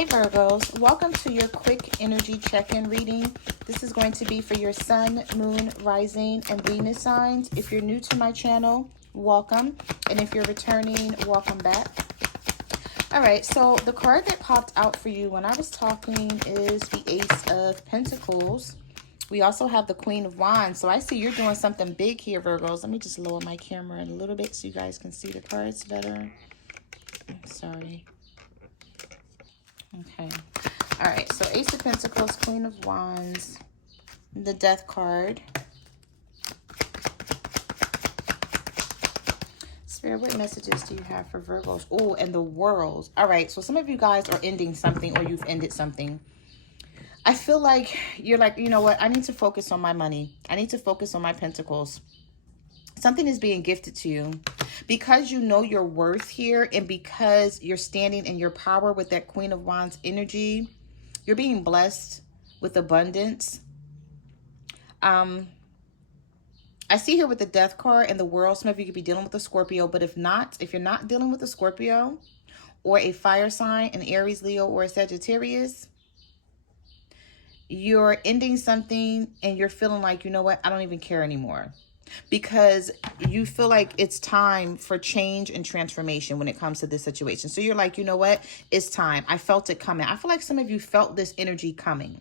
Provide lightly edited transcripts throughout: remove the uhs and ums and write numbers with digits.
Hi Virgos, welcome to your quick energy check-in reading. This is going to be for your sun, moon, rising, and Venus signs. If you're new to my channel, welcome. And if you're returning, welcome back. All right, so the card that popped out for you when I was talking is the Ace of Pentacles. We also have the Queen of Wands. So I see you're doing something big here, Virgos. Let me just lower my camera a little bit so you guys can see the cards better. Sorry. Okay. All right. So Ace of Pentacles, Queen of Wands, the Death card. Spirit, what messages do you have for Virgos? Oh, and the World. All right. So some of you guys are ending something or you've ended something. I feel like you're like, you know what? I need to focus on my money. I need to focus on my pentacles. Something is being gifted to you. Because you know your worth here and because you're standing in your power with that Queen of Wands energy, you're being blessed with abundance. I see here with the Death card and the World, some of you could be dealing with a Scorpio, but if you're not dealing with a Scorpio or a fire sign, an Aries, Leo, or a Sagittarius, you're ending something and you're feeling like, you know what, I don't even care anymore. Because you feel like it's time for change and transformation when it comes to this situation. So you're like, you know what? It's time. I felt it coming. I feel like some of you felt this energy coming.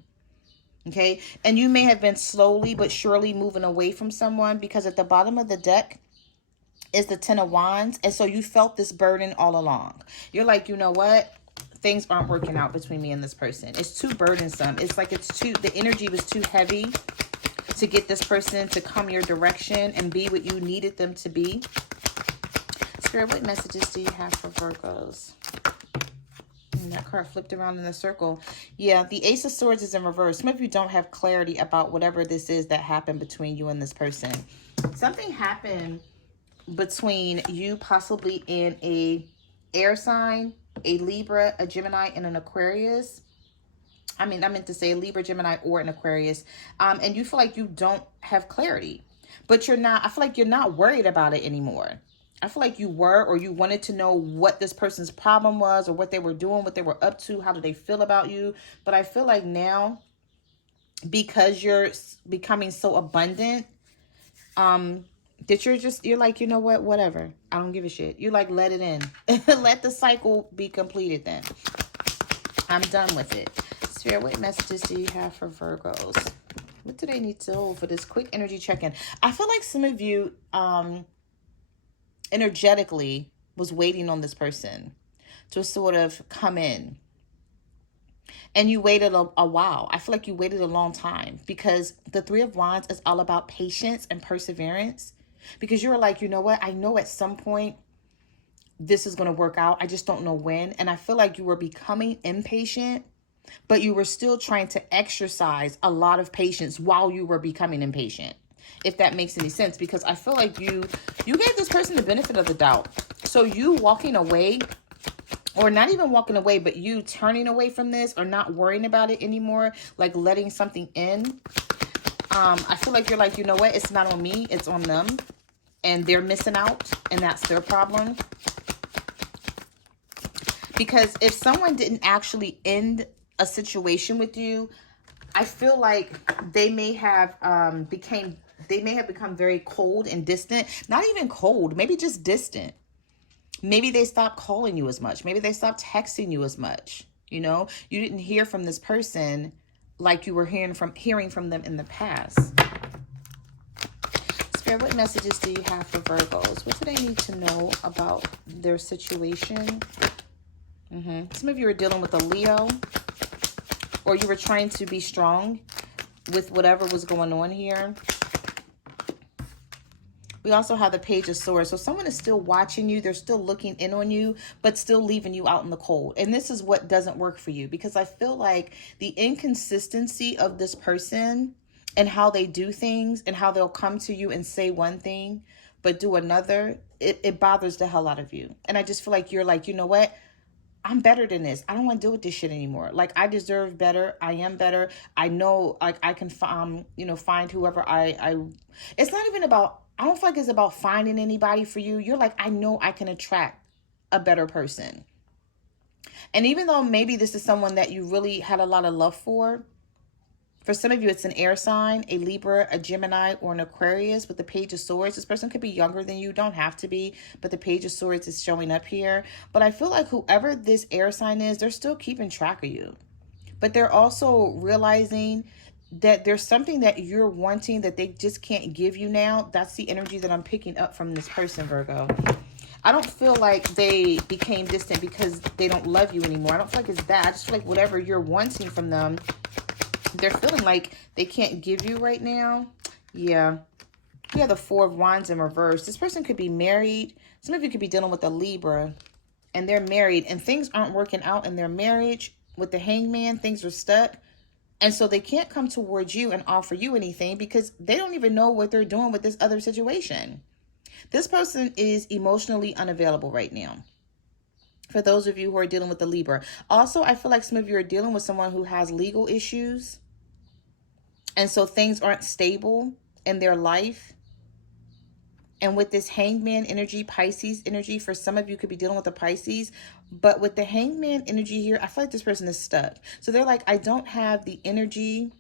Okay. And you may have been slowly but surely moving away from someone because at the bottom of the deck is the Ten of Wands. And so you felt this burden all along. You're like, you know what? Things aren't working out between me and this person. It's too burdensome. It's like the energy was too heavy to get this person to come your direction and be what you needed them to be. Spirit, what messages do you have for Virgos? And that card flipped around in a circle. Yeah, the Ace of Swords is in reverse. Some of you don't have clarity about whatever this is that happened between you and this person. Something happened between you possibly in a air sign, a Libra, a Gemini, and an Aquarius. I meant to say Libra, Gemini, or an Aquarius. And you feel like you don't have clarity. But you're not, I feel like you're not worried about it anymore. I feel like you were, or you wanted to know what this person's problem was, or what they were doing, what they were up to, how do they feel about you. But I feel like now, because you're becoming so abundant, that you're like, you know what, whatever. I don't give a shit. You like, let it in. Let the cycle be completed then. I'm done with it. Spirit, what messages do you have for Virgos? What do they need to know for this quick energy check-in? I feel like some of you energetically was waiting on this person to sort of come in. And you waited a while. I feel like you waited a long time because the Three of Wands is all about patience and perseverance. Because you were like, you know what? I know at some point this is going to work out. I just don't know when. And I feel like you were becoming impatient, but you were still trying to exercise a lot of patience while you were becoming impatient, if that makes any sense. Because I feel like you gave this person the benefit of the doubt. So you walking away, or not even walking away, but you turning away from this or not worrying about it anymore, like letting something in. I feel like you're like, you know what? It's not on me. It's on them. And they're missing out. And that's their problem. Because if someone didn't actually end a situation with you, I feel like they may have become very cold and distant. Not even cold, maybe just distant. Maybe they stopped calling you as much. Maybe they stopped texting you as much. You know, you didn't hear from this person like you were hearing from them in the past. Spirit, what messages do you have for Virgos? What do they need to know about their situation? Some of you are dealing with a Leo, or you were trying to be strong with whatever was going on here. We also have the Page of Swords. So someone is still watching you. They're still looking in on you, but still leaving you out in the cold. And this is what doesn't work for you, because I feel like the inconsistency of this person and how they do things and how they'll come to you and say one thing, but do another, it bothers the hell out of you. And I just feel like you're like, you know what? I'm better than this. I don't want to deal with this shit anymore. Like, I deserve better. I am better. I know, like, I can, find whoever it's not even about, I don't feel like it's about finding anybody for you. You're like, I know I can attract a better person. And even though maybe this is someone that you really had a lot of love for some of you, it's an air sign, a Libra, a Gemini, or an Aquarius with the Page of Swords. This person could be younger than you, don't have to be, but the Page of Swords is showing up here. But I feel like whoever this air sign is, they're still keeping track of you. But they're also realizing that there's something that you're wanting that they just can't give you now. That's the energy that I'm picking up from this person, Virgo. I don't feel like they became distant because they don't love you anymore. I don't feel like it's that. I just feel like whatever you're wanting from them, they're feeling like they can't give you right now. Yeah. We have the Four of Wands in reverse. This person could be married. Some of you could be dealing with a Libra, and they're married, and things aren't working out in their marriage. With the Hangman, things are stuck. And so they can't come towards you and offer you anything because they don't even know what they're doing with this other situation. This person is emotionally unavailable right now. For those of you who are dealing with the Libra. Also, I feel like some of you are dealing with someone who has legal issues. And so things aren't stable in their life. And with this Hangman energy, Pisces energy, for some of you could be dealing with a Pisces. But with the Hangman energy here, I feel like this person is stuck. So they're like, I don't have the energy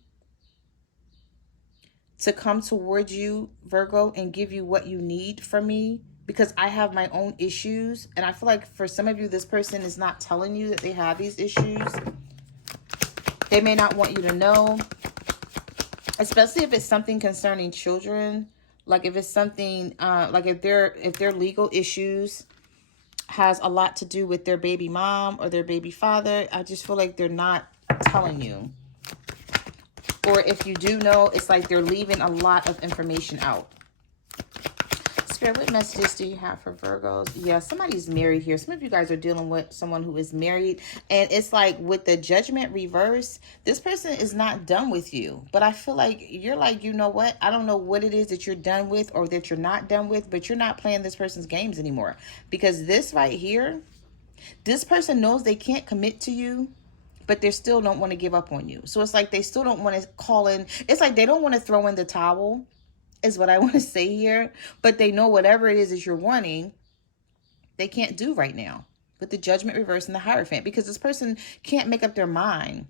to come towards you, Virgo, and give you what you need from me because I have my own issues. And I feel like for some of you, this person is not telling you that they have these issues. They may not want you to know, especially if it's something concerning children. Like if it's something, like if their legal issues has a lot to do with their baby mom or their baby father, I just feel like they're not telling you. Or if you do know, it's like they're leaving a lot of information out. Spirit, what messages do you have for Virgos? Yeah, somebody's married here. Some of you guys are dealing with someone who is married. And it's like with the Judgment reverse, this person is not done with you. But I feel like you're like, you know what? I don't know what it is that you're done with or that you're not done with, but you're not playing this person's games anymore. Because this right here, this person knows they can't commit to you, but they still don't want to give up on you. So it's like they still don't want to call in. It's like they don't want to throw in the towel, is what I want to say here. But they know whatever it is that you're wanting, they can't do right now. With the Judgment reverse and the Hierophant. Because this person can't make up their mind.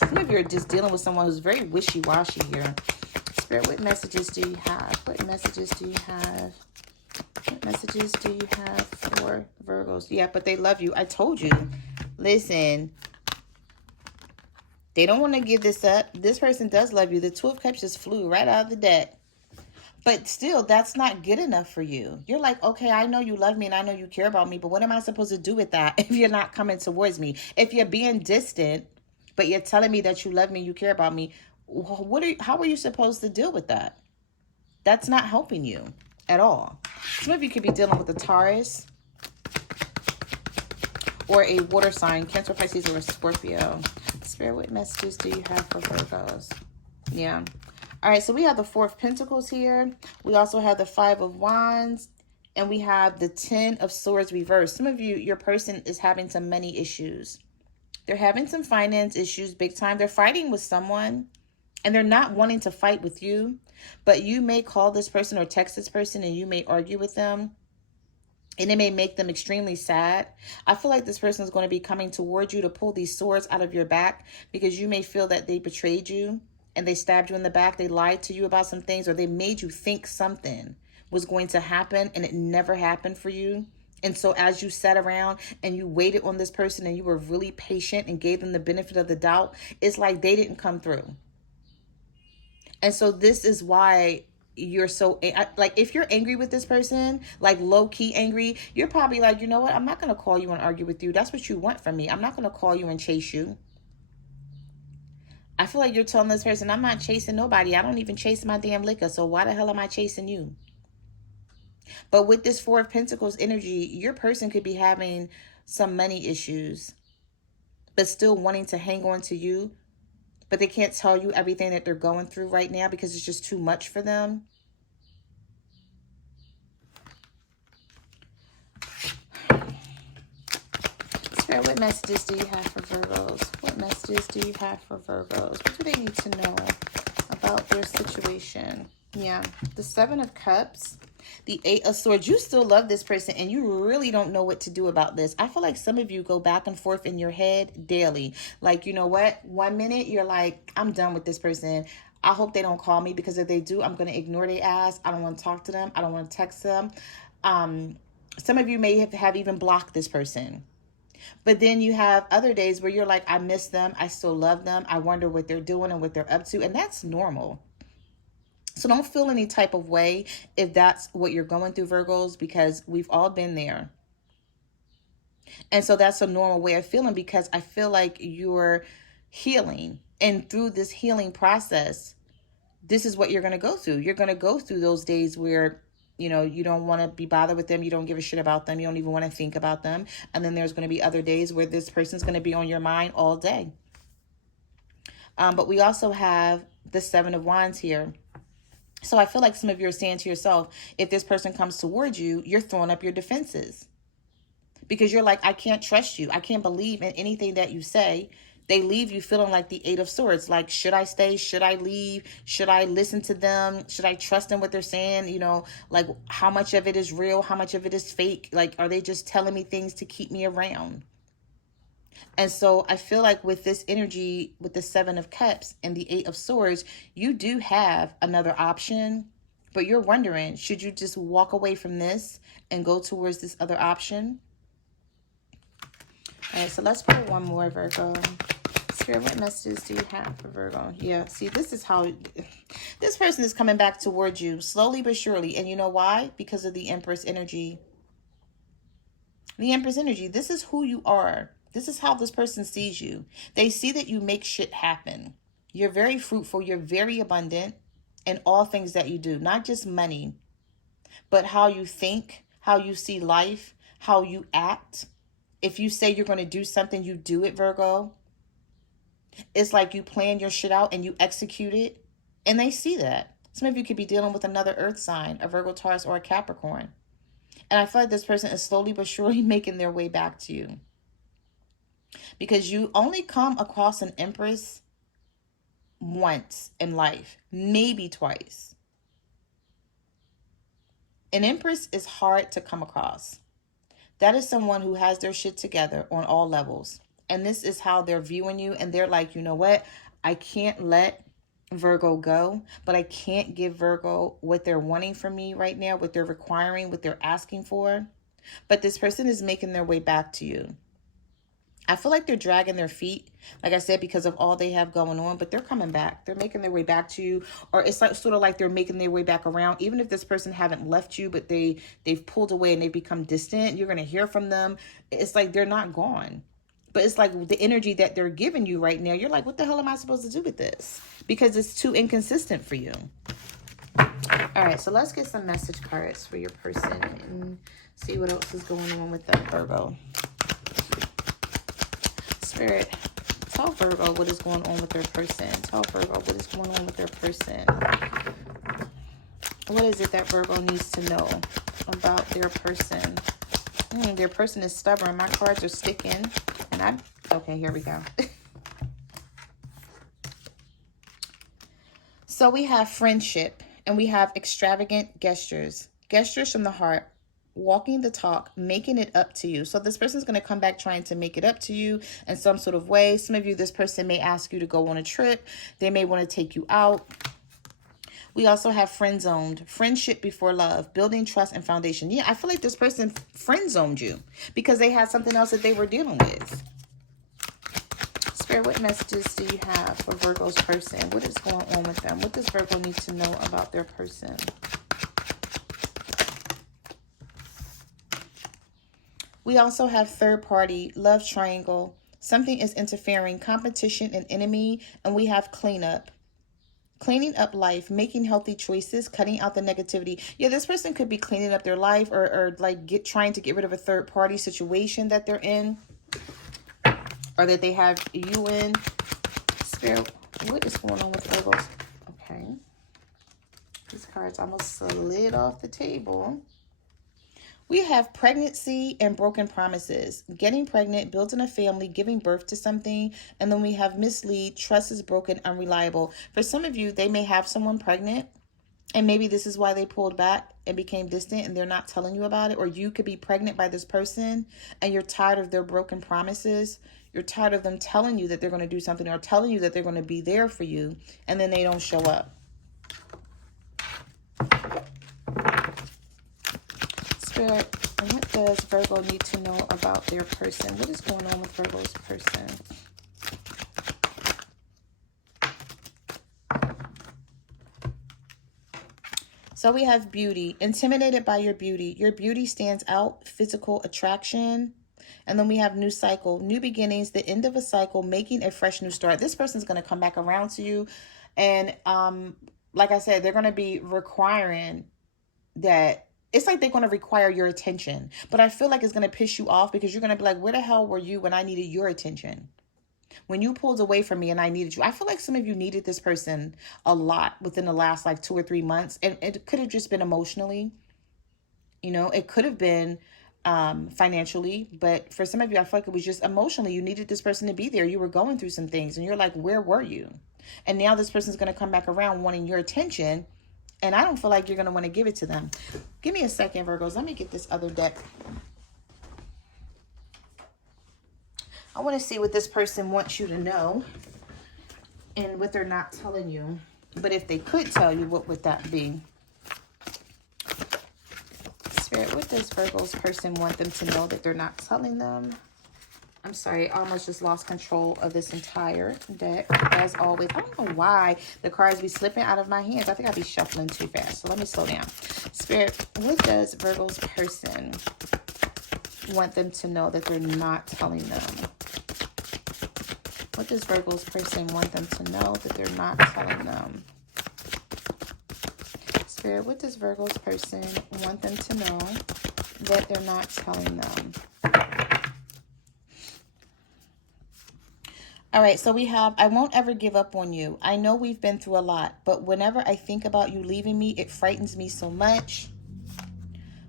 Some of you are just dealing with someone who's very wishy-washy here. Spirit, what messages do you have? What messages do you have? What messages do you have for Virgos? Yeah, but they love you. I told you. Listen, they don't want to give this up. This person does love you. The Two of Cups just flew right out of the deck. But still, that's not good enough for you. You're like, okay, I know you love me and I know you care about me, but what am I supposed to do with that if you're not coming towards me? If you're being distant, but you're telling me that you love me, you care about me, how are you supposed to deal with that? That's not helping you at all. Some of you could be dealing with a Taurus or a water sign, Cancer, Pisces, or a Scorpio. Spirit, what messages do you have for Virgos? Yeah. All right, so we have the Four of Pentacles here. We also have the Five of Wands. And we have the Ten of Swords reversed. Some of you, your person is having some money issues. They're having some finance issues big time. They're fighting with someone. And they're not wanting to fight with you. But you may call this person or text this person and you may argue with them. And it may make them extremely sad. I feel like this person is going to be coming towards you to pull these swords out of your back because you may feel that they betrayed you and they stabbed you in the back. They lied to you about some things, or they made you think something was going to happen and it never happened for you. And so as you sat around and you waited on this person and you were really patient and gave them the benefit of the doubt, it's like they didn't come through. And so this is why you're so, like, if you're angry with this person, like low-key angry, you're probably like, you know what? I'm not going to call you and argue with you. That's what you want from me. I'm not going to call you and chase you. I feel like you're telling this person, I'm not chasing nobody. I don't even chase my damn liquor. So why the hell am I chasing you? But with this Four of Pentacles energy, your person could be having some money issues, but still wanting to hang on to you. But they can't tell you everything that they're going through right now because it's just too much for them. Spirit, what messages do you have for Virgos? What messages do you have for Virgos? What do they need to know about their situation? Yeah, the Seven of Cups. The Eight of Swords. You still love this person and you really don't know what to do about this. I feel like some of you go back and forth in your head daily. Like, you know what? 1 minute you're like, I'm done with this person. I hope they don't call me, because if they do, I'm going to ignore their ass. I don't want to talk to them. I don't want to text them. Some of you may have even blocked this person. But then you have other days where you're like, I miss them. I still love them. I wonder what they're doing and what they're up to. And that's normal. So don't feel any type of way if that's what you're going through, Virgos, because we've all been there. And so that's a normal way of feeling, because I feel like you're healing. And through this healing process, this is what you're going to go through. You're going to go through those days where, you know, you don't want to be bothered with them. You don't give a shit about them. You don't even want to think about them. And then there's going to be other days where this person's going to be on your mind all day. But we also have the Seven of Wands here. So I feel like some of you are saying to yourself, if this person comes towards you, you're throwing up your defenses. Because you're like, I can't trust you. I can't believe in anything that you say. They leave you feeling like the Eight of Swords. Like, should I stay? Should I leave? Should I listen to them? Should I trust in what they're saying? You know, like, how much of it is real? How much of it is fake? Like, are they just telling me things to keep me around? And so I feel like with this energy, with the Seven of Cups and the Eight of Swords, you do have another option, but you're wondering, should you just walk away from this and go towards this other option? All right, so let's pull one more, Virgo. Spirit, what messages do you have for Virgo? Yeah, see, this is how this person is coming back towards you slowly but surely. And you know why? Because of the Empress energy. The Empress energy. This is who you are. This is how this person sees you. They see that you make shit happen. You're very fruitful. You're very abundant in all things that you do. Not just money, but how you think, how you see life, how you act. If you say you're going to do something, you do it, Virgo. It's like you plan your shit out and you execute it. And they see that. Some of you could be dealing with another earth sign, a Virgo, Taurus, or a Capricorn. And I feel like this person is slowly but surely making their way back to you. Because you only come across an Empress once in life, maybe twice. An Empress is hard to come across. That is someone who has their shit together on all levels. And this is how they're viewing you. And they're like, you know what? I can't let Virgo go, but I can't give Virgo what they're wanting from me right now, what they're requiring, what they're asking for. But this person is making their way back to you. I feel like they're dragging their feet, like I said, because of all they have going on, but they're coming back. They're making their way back to you, or it's like sort of like they're making their way back around. Even if this person haven't left you, but they've pulled away and they've become distant, you're going to hear from them. It's like they're not gone. But it's like the energy that they're giving you right now, you're like, what the hell am I supposed to do with this? Because it's too inconsistent for you. All right, so let's get some message cards for your person and see what else is going on with that Virgo. Spirit, tell Virgo what is going on with their person. Tell Virgo what is going on with their person. What is it that Virgo needs to know about their person? Their person is stubborn. My cards are sticking. And okay, here we go. So we have friendship and we have extravagant gestures. Gestures from the heart. Walking the talk, making it up to you. So this person's going to come back trying to make it up to you in some sort of way. Some of you, this person may ask you to go on a trip. They may want to take you out. We also have friend zoned, friendship before love, building trust and foundation. Yeah, I feel like this person friend zoned you because they had something else that they were dealing with. Spirit, what messages do you have for Virgo's person? What is going on with them? What does Virgo need to know about their person? We also have third party, love triangle. Something is interfering, competition and enemy. And we have cleanup. Cleaning up life, making healthy choices, cutting out the negativity. Yeah, this person could be cleaning up their life or like trying to get rid of a third party situation that they're in. Or that they have you in. Spirit, what is going on with Virgos? Okay. These cards almost slid off the table. We have pregnancy and broken promises, getting pregnant, building a family, giving birth to something. And then we have mislead, trust is broken, unreliable. For some of you, they may have someone pregnant And maybe this is why they pulled back and became distant and they're not telling you about it. Or you could be pregnant by this person and you're tired of their broken promises. You're tired of them telling you that they're going to do something or telling you that they're going to be there for you, and then they don't show up. Spirit, what does Virgo need to know about their person? What is going on with Virgo's person? So we have beauty. Intimidated by your beauty. Your beauty stands out. Physical attraction. And then we have new cycle, new beginnings, the end of a cycle, making a fresh new start. This person's going to come back around to you. And like I said, they're going to be requiring that. It's like they're going to require your attention. But I feel like it's going to piss you off because you're going to be like, where the hell were you when I needed your attention? When you pulled away from me and I needed you. I feel like some of you needed this person a lot within the last like 2 or 3 months. And it could have just been emotionally. You know, it could have been financially, but for some of you, I feel like it was just emotionally. You needed this person to be there. You were going through some things and you're like, where were you? And now this person's going to come back around wanting your attention. And I don't feel like you're going to want to give it to them. Give me a second, Virgos. Let me get this other deck. I want to see what this person wants you to know and what they're not telling you. But if they could tell you, what would that be? Spirit, what does Virgo's person want them to know that they're not telling them? I'm sorry, I almost just lost control of this entire deck. As always, I don't know why the cards be slipping out of my hands. I think I'd be shuffling too fast. So let me slow down. Spirit, what does Virgo's person want them to know that they're not telling them? What does Virgo's person want them to know that they're not telling them? Spirit, what does Virgo's person want them to know that they're not telling them? All right, so we have, I won't ever give up on you. I know we've been through a lot, but whenever I think about you leaving me, it frightens me so much.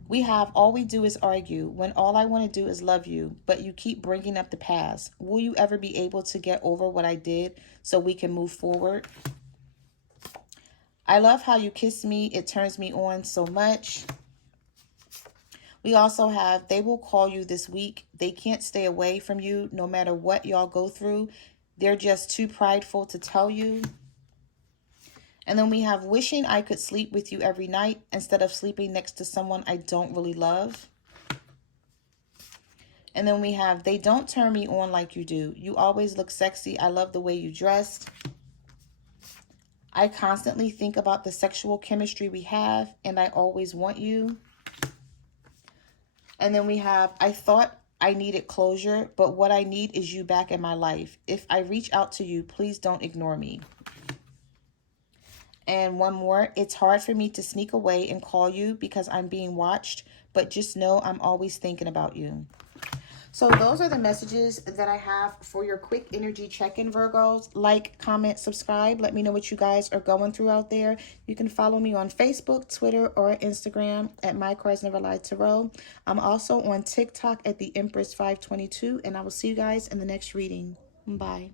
We have, all we do is argue when all I want to do is love you, but you keep bringing up the past. Will you ever be able to get over what I did so we can move forward? I love how you kiss me. It turns me on so much. We also have, they will call you this week. They can't stay away from you no matter what y'all go through. They're just too prideful to tell you. And then we have, wishing I could sleep with you every night instead of sleeping next to someone I don't really love. And then we have, they don't turn me on like you do. You always look sexy. I love the way you dressed. I constantly think about the sexual chemistry we have, and I always want you. And then we have, I thought I needed closure, but what I need is you back in my life. If I reach out to you, please don't ignore me. And one more, it's hard for me to sneak away and call you because I'm being watched, but just know I'm always thinking about you. So those are the messages that I have for your quick energy check-in, Virgos. Like, comment, subscribe. Let me know what you guys are going through out there. You can follow me on Facebook, Twitter, or Instagram at My Cards Never Lie Tarot. I'm also on TikTok at the Empress 522, and I will see you guys in the next reading. Bye.